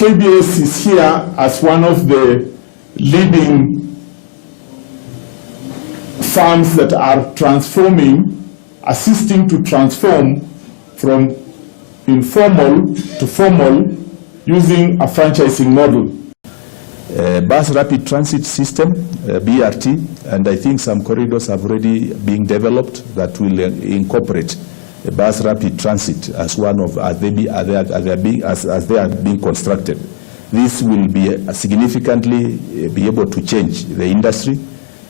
KBS is here as one of the leading firms that are transforming, assisting to transform from informal to formal using a franchising model. Bus rapid transit system, BRT, and I think some corridors have already been developed that will incorporate bus rapid transit as one of as they are being constructed. This will be significantly be able to change the industry,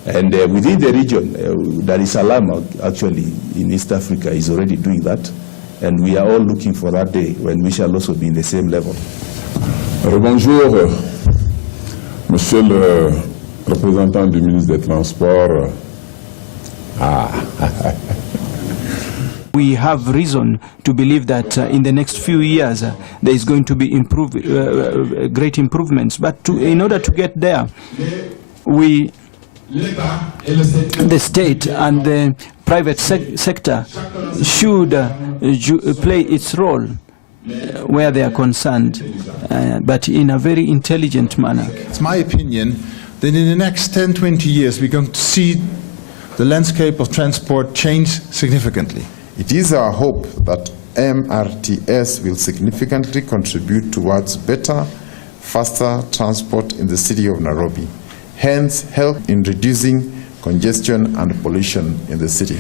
and within the region, Dar es Salaam actually in East Africa is already doing that, and we are all looking for that day when we shall also be in the same level. Bonjour, Monsieur le représentant du ministre des Transports. We have reason to believe that in the next few years there is going to be great improvements. But in order to get there, the state and the private sector should play its role where they are concerned, but in a very intelligent manner. It's my opinion that in the next 10-20 years we're going to see the landscape of transport change significantly. It is our hope that MRTS will significantly contribute towards better, faster transport in the city of Nairobi, hence help in reducing congestion and pollution in the city.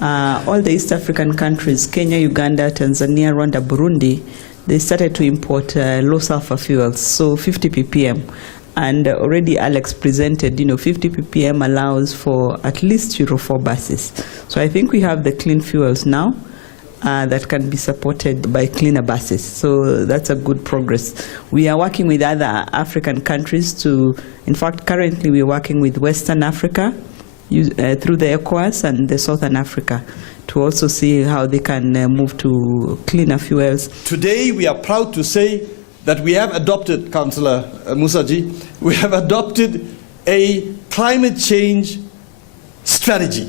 All the East African countries, Kenya, Uganda, Tanzania, Rwanda, Burundi, they started to import low sulfur fuels, so 50 ppm. And already Alex presented, 50 ppm allows for at least Euro 4 buses. So I think we have the clean fuels now that can be supported by cleaner buses. So that's a good progress. We are working with other African countries to, in fact, currently we're working with Western Africa through the ECOWAS and the Southern Africa to also see how they can move to cleaner fuels. Today we are proud to say that we have adopted, Councillor Musaji, we have adopted a climate change strategy,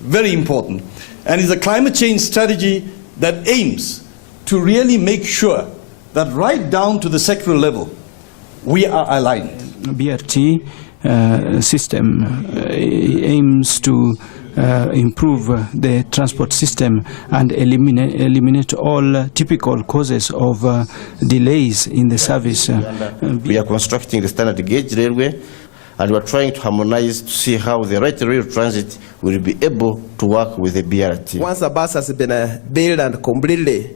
very important. And it's a climate change strategy that aims to really make sure that right down to the sectoral level, we are aligned. BRT system aims to improve the transport system and eliminate all typical causes of delays in the service. We are constructing the standard gauge railway, and we are trying to harmonize to see how the right rail transit will be able to work with the BRT. Once a bus has been built and completely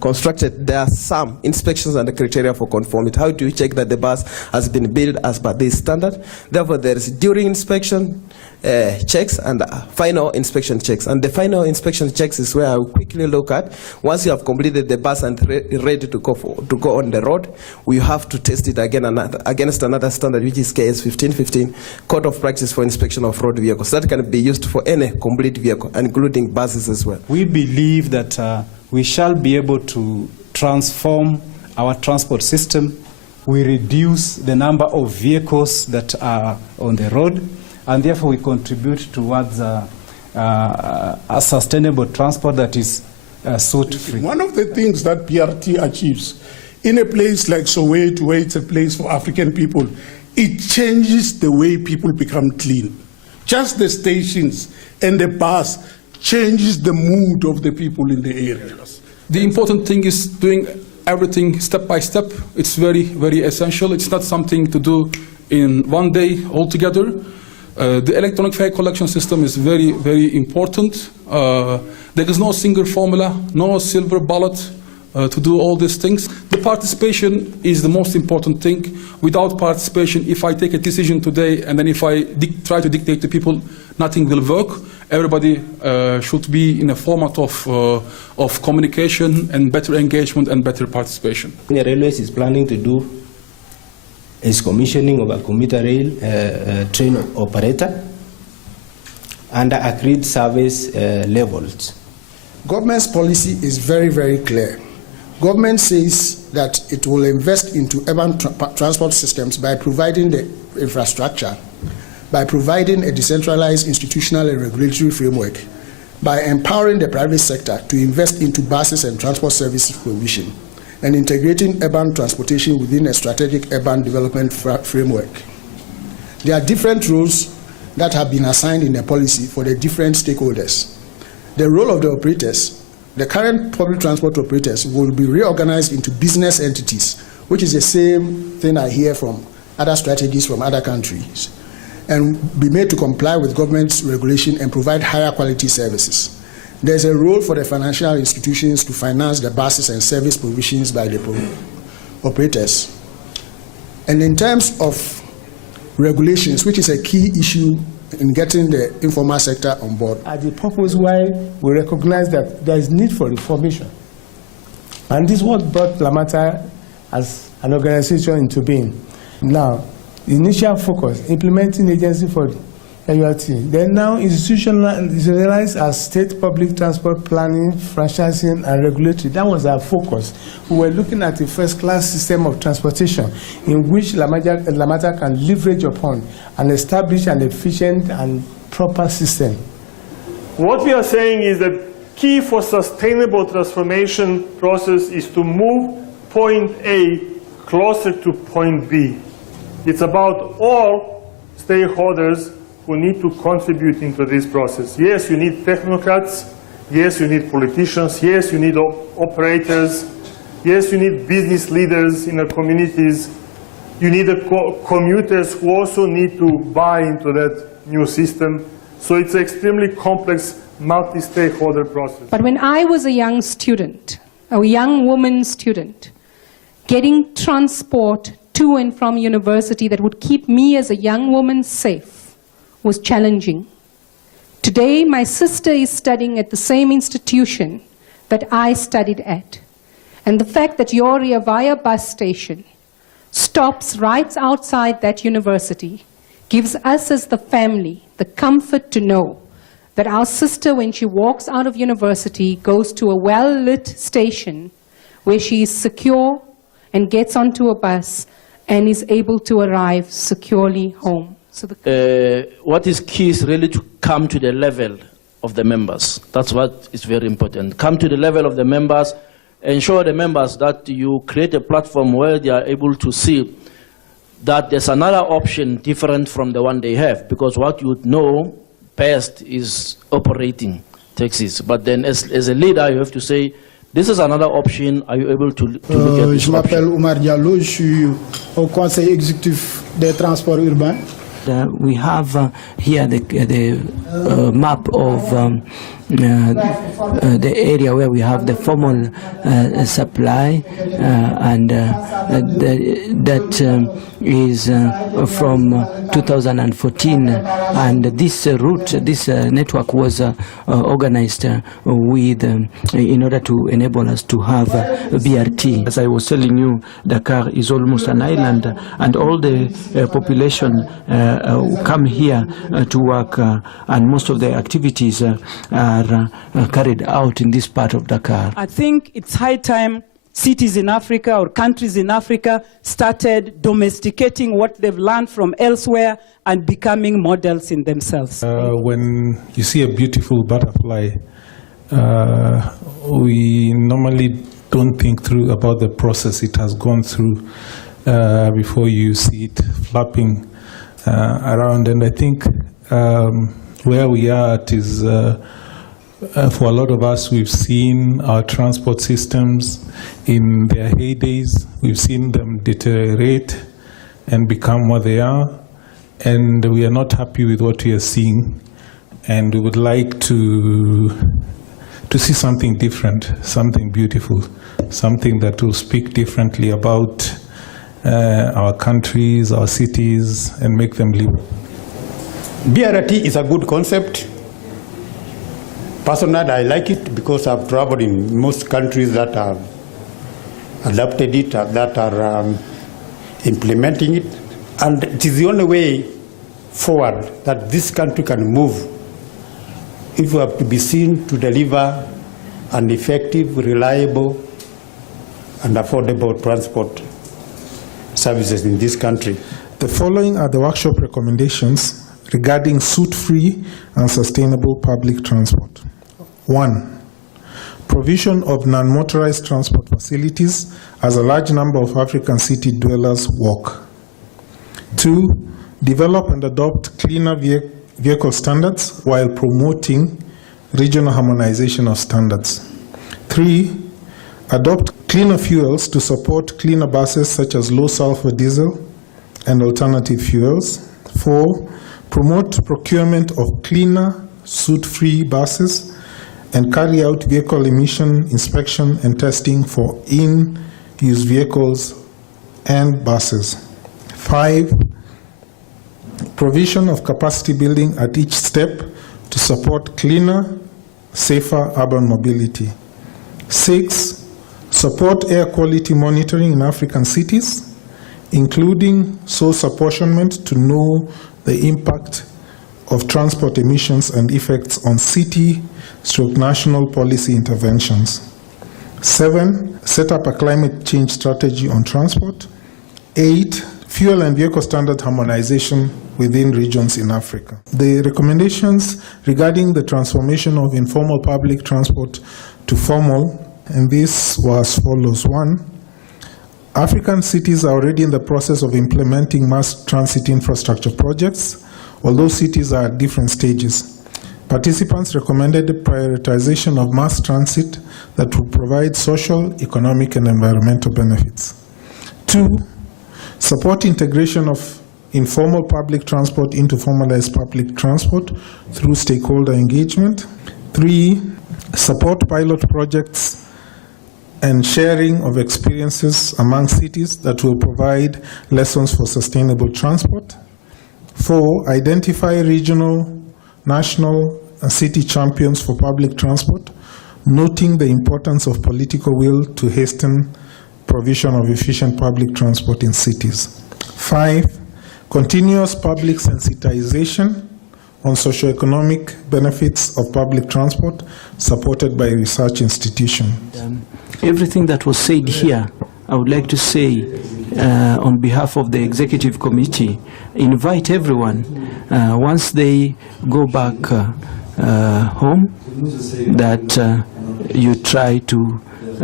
constructed, there are some inspections and criteria for conformity. How do you check that the bus has been built as per this standard? Therefore, there is during inspection checks and final inspection checks. And the final inspection checks is where I will quickly look at. Once you have completed the bus and ready to go on the road, we have to test it again against another standard, which is KS 1515, Code of Practice for Inspection of Road Vehicles. That can be used for any complete vehicle, including buses as well. We believe that we shall be able to transform our transport system. We reduce the number of vehicles that are on the road, and therefore we contribute towards a sustainable transport that is soot-free. One of the things that BRT achieves in a place like Soweto, where it's a place for African people, it changes the way people become clean. Just the stations and the bus changes the mood of the people in the areas. The important thing is doing everything step by step. It's very, very essential. It's not something to do in one day altogether. The electronic fare collection system is very, very important. There is no single formula, no silver bullet to do all these things. The participation is the most important thing. Without participation, if I take a decision today and then if I try to dictate to people, nothing will work. Everybody should be in a format of communication and better engagement and better participation. The Railways is planning to do is commissioning of a commuter rail train operator under agreed service levels. Government's policy is very, very clear. Government says that it will invest into urban transport systems by providing the infrastructure, by providing a decentralized institutional and regulatory framework, by empowering the private sector to invest into buses and transport services provision, and integrating urban transportation within a strategic urban development framework. There are different roles that have been assigned in the policy for the different stakeholders. The role of the operators, the current public transport operators will be reorganized into business entities, which is the same thing I hear from other strategies from other countries, and be made to comply with government's regulation and provide higher quality services. There's a role for the financial institutions to finance the buses and service provisions by the operators. And in terms of regulations, which is a key issue in getting the informal sector on board. The purpose why we recognize that there is need for reformation. And this is what brought Lamata as an organization into being. Now, the initial focus, implementing agency for UIT, then now institutionalized as state public transport planning, franchising, and regulatory. That was our focus. We were looking at a first-class system of transportation in which Lamata can leverage upon and establish an efficient and proper system. What we are saying is that key for sustainable transformation process is to move point A closer to point B. It's about all stakeholders who need to contribute into this process. Yes, you need technocrats. Yes, you need politicians. Yes, you need operators. Yes, you need business leaders in the communities. You need the commuters who also need to buy into that new system. So it's an extremely complex, multi-stakeholder process. But when I was a young student, a young woman student, getting transport to and from university that would keep me as a young woman safe was challenging. Today, my sister is studying at the same institution that I studied at. And the fact that your Riavaya bus station stops right outside that university gives us as the family the comfort to know that our sister, when she walks out of university, goes to a well-lit station where she is secure and gets onto a bus and is able to arrive securely home. So what is key is really to come to the level of the members. That's what is very important. Come to the level of the members, ensure the members that you create a platform where they are able to see that there's another option different from the one they have, because what you know best is operating taxis. But then as a leader, you have to say, this is another option. Are you able to look at this Je m'appelle Oumar Diallo, je suis au conseil exécutif des transports urbains. We have here the map of the area where we have the formal supply, and that is from 2014. And this route, this network was organized with in order to enable us to have BRT. As I was telling you, Dakar is almost an island, and all the population come here to work, and most of the activities are carried out in this part of Dakar. I think it's high time cities in Africa or countries in Africa started domesticating what they've learned from elsewhere and becoming models in themselves. When you see a beautiful butterfly, we normally don't think through about the process it has gone through before you see it flapping around. And I think where we are at is for a lot of us, we've seen our transport systems in their heydays. We've seen them deteriorate and become what they are, and we are not happy with what we are seeing, and we would like to see something different, something beautiful, something that will speak differently about our countries, our cities, and make them live. BRT is a good concept. Personally, I like it because I've traveled in most countries that have adopted it, that are implementing it. And it is the only way forward that this country can move if we have to be seen to deliver an effective, reliable, and affordable transport services in this country. The following are the workshop recommendations regarding soot-free and sustainable public transport. 1. provision of non-motorized transport facilities as a large number of African city dwellers walk. 2, develop and adopt cleaner vehicle standards while promoting regional harmonization of standards. 3, adopt cleaner fuels to support cleaner buses such as low sulfur diesel and alternative fuels. 4, promote procurement of cleaner, soot-free buses and carry out vehicle emission inspection and testing for in-use vehicles and buses. 5, provision of capacity building at each step to support cleaner, safer urban mobility. 6, support air quality monitoring in African cities, including source apportionment to know the impact of transport emissions and effects on city/national policy interventions. 7, set up a climate change strategy on transport. 8, fuel and vehicle standard harmonization within regions in Africa. The recommendations regarding the transformation of informal public transport to formal, and this was as follows. 1, African cities are already in the process of implementing mass transit infrastructure projects, although cities are at different stages. Participants recommended the prioritization of mass transit that will provide social, economic, and environmental benefits. 2, support integration of informal public transport into formalized public transport through stakeholder engagement. 3, support pilot projects and sharing of experiences among cities that will provide lessons for sustainable transport. 4, identify regional, national, and city champions for public transport, noting the importance of political will to hasten provision of efficient public transport in cities. 5, continuous public sensitization on socioeconomic benefits of public transport supported by research institutions. Everything that was said here, I would like to say on behalf of the executive committee, invite everyone, once they go back home, that you try to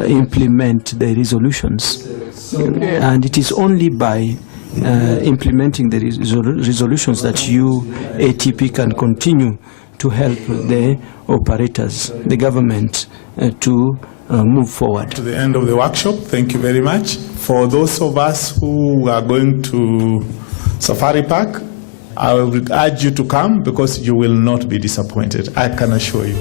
implement the resolutions. And it is only by implementing the resolutions that UITP can continue to help the operators, the government, to move forward. To the end of the workshop, thank you very much. For those of us who are going to Safari Park, I would urge you to come because you will not be disappointed, I can assure you.